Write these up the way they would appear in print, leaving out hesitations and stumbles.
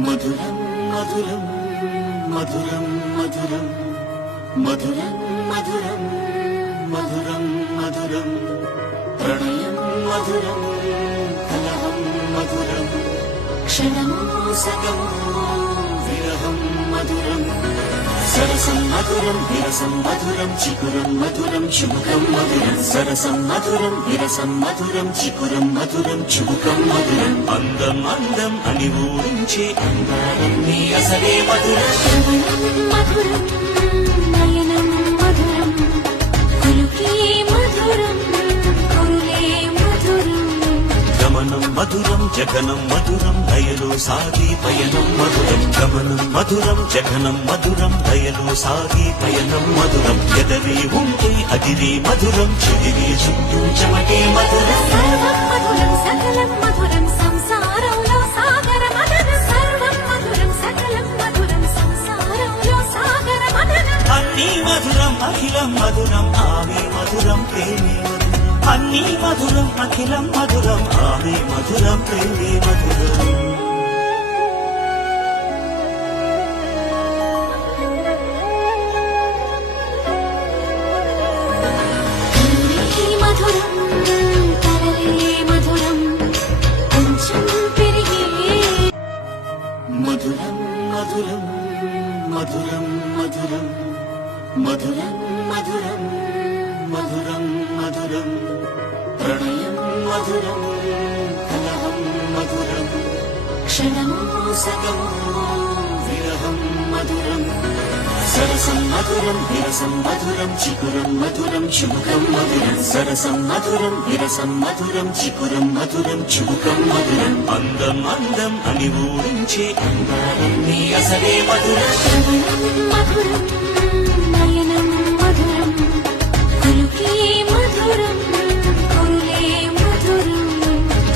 మధురం మధురం మధురం మధురం మధురం మధురం మధురం మధురం ప్రణయం మధురం కలహం మధురం క్షణమో సగమో విరహం మధురం సరసం మధురం విరసం మధురం చికురం మధురం చుముకం మధురం సరసం మధురం విరసం మధురం చికురం మధురం చుముకం మధురం అందం అందం అని ఊరించే అందాలన్నీ అసలే మధురం మధురం నయనం మధురం కులుకే మధురం కురులే మధురం గమనం మధురం జగనం మధురం దయలో సాగి పయనం మధురం గమనం మధురం జగనం మధురం దయలో సాగి పయనం మధురం ఎదరి ఉంటే అదిరి మధురం చెదిరి చుట్టూ చెమటే మధురం సర్వం మధురం సకలం మధురం సంసారంలో సాగర మధురం సర్వం మధురం సకలం మధురం సంసారంలో సాగర మధురం అన్నీ మధురం అఖిలం మధురం ఆమె మధురం ప్రేమే మధురం అన్నీ మధురం అఖిలం మధురం ఆమె మధురం ప్రేమే మధురం కరుణే మధురం కరలే మధురం కొంచెం పెరిగే మధురం మధురం మధురం మధురం మధురం మధురం మధురం మధురం ప్రణయం మధురం కలహం మధురం క్షణమో సగమో విరహం మధురం సరసం మధురం విరసం మధురం చికురం మధురం చుముకం మధురం సరసం మధురం విరసం మధురం చికురం మధురం చుముకం మధురం అందం అందం అని ఊరించే అందాలన్నీ అసలే మధురం మధురం నయనం మధురం కులుకే మధురం కురులే మధురం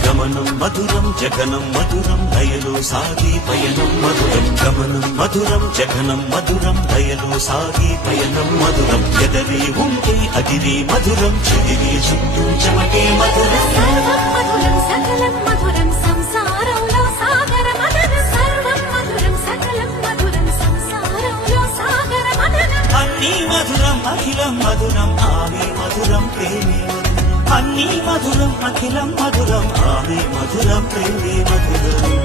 గమనం మధురం జగనం మధురం దయలో సాగి పయనం మధురం గమనం మధురం జగనం మధురం దయలో సాగి పయనం మధురం ఎదరి ఉంటే అదిరి మధురం చెదిరి చుట్టూ చెమటే మధురం సర్వం మధురం సకలం మధురం సంసారంలో సాగర మధురం సర్వం మధురం సకలం మధురం సంసారంలో సాగర మధురం అన్నీ మధురం అఖిలం మధురం ఆమె మధురం ప్రేమే మధురం అన్నీ మధురం అఖిలం మధురం ఆమె మధురం ప్రేమే మధురం